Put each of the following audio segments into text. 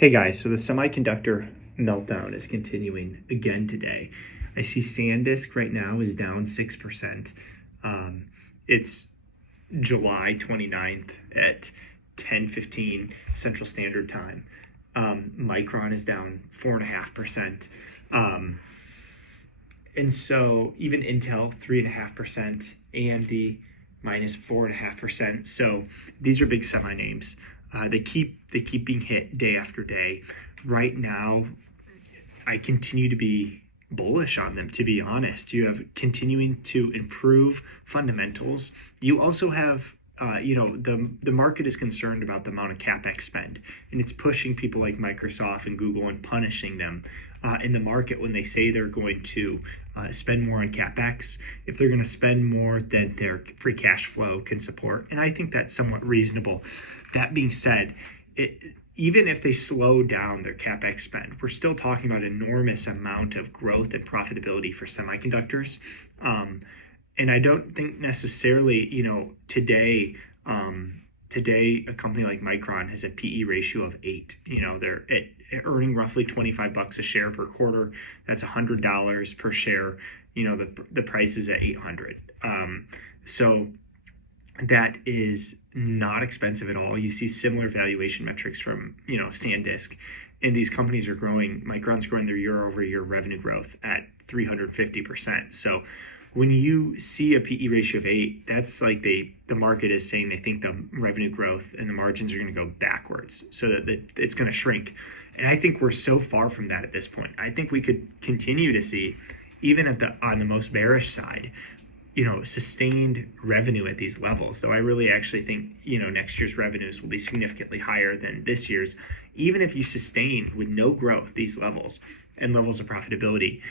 Hey guys, so the semiconductor meltdown is continuing again today. I see SanDisk right now is down 6%. It's July 29th at 10:15 Central Standard Time. Micron is down 4.5%. And so even Intel, 3.5%, AMD minus 4.5%. So these are big semi names. They keep being hit day after day. Right now, I continue to be bullish on them, to be honest. You have continuing to improve fundamentals. You also have the market is concerned about the amount of CAPEX spend, and it's pushing people like Microsoft and Google and punishing them in the market when they say they're going to spend more on CAPEX. If they're going to spend more, then their free cash flow can support, and I think that's somewhat reasonable. That being said, even if they slow down their CAPEX spend, we're still talking about an enormous amount of growth and profitability for semiconductors. And I don't think necessarily, today a company like Micron has a PE ratio of 8. They're earning roughly $25 a share per quarter. That's $100 per share. The price is at 800. So that is not expensive at all. You see similar valuation metrics from, SanDisk, and these companies are growing. Micron's growing their year-over-year revenue growth at 350%. So when you see a PE ratio of 8, that's like the market is saying they think the revenue growth and the margins are going to go backwards, so that it's going to shrink. And I think we're so far from that at this point. I think we could continue to see, even on the most bearish side, sustained revenue at these levels. Though I really actually think, next year's revenues will be significantly higher than this year's. Even if you sustain with no growth these levels and levels of profitability,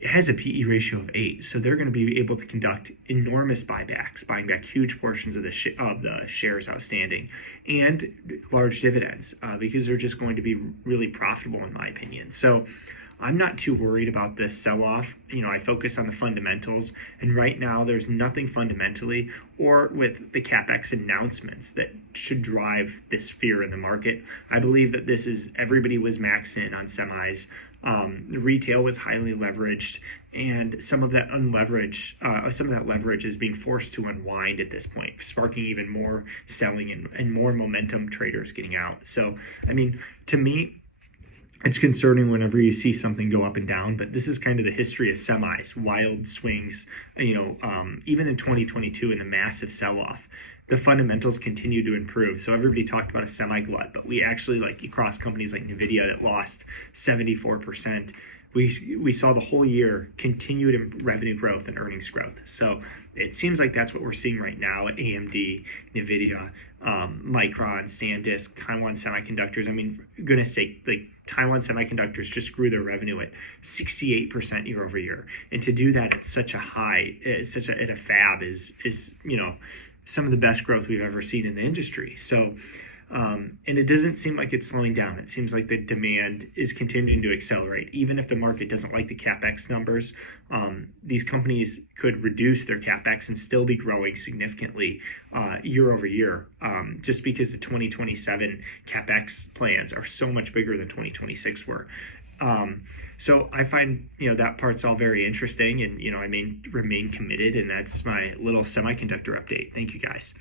it has a PE ratio of 8. So they're going to be able to conduct enormous buybacks, buying back huge portions of the shares outstanding, and large dividends, because they're just going to be really profitable, in my opinion. So I'm not too worried about this sell-off. I focus on the fundamentals, and right now there's nothing fundamentally or with the CAPEX announcements that should drive this fear in the market. I believe that everybody was maxed in on semis. Retail was highly leveraged, and some of that leverage is being forced to unwind at this point, sparking even more selling and more momentum traders getting out. So, to me, it's concerning whenever you see something go up and down, but this is kind of the history of semis, wild swings. Even in 2022, in the massive sell-off, the fundamentals continue to improve. So everybody talked about a semi-glut, but we actually, across companies like NVDA that lost 74%, we saw the whole year continued revenue growth and earnings growth. So it seems like that's what we're seeing right now at AMD, NVIDIA, Micron, SanDisk, Taiwan Semiconductors. Goodness sake, Taiwan Semiconductors just grew their revenue at 68% year over year. And to do that at such a high, at a fab is some of the best growth we've ever seen in the industry. So, and it doesn't seem like it's slowing down. It seems like the demand is continuing to accelerate. Even if the market doesn't like the CAPEX numbers, these companies could reduce their CAPEX and still be growing significantly year over year, just because the 2027 CAPEX plans are so much bigger than 2026 were. So I find, that part's all very interesting, and, I remain committed, and that's my little semiconductor update. Thank you, guys.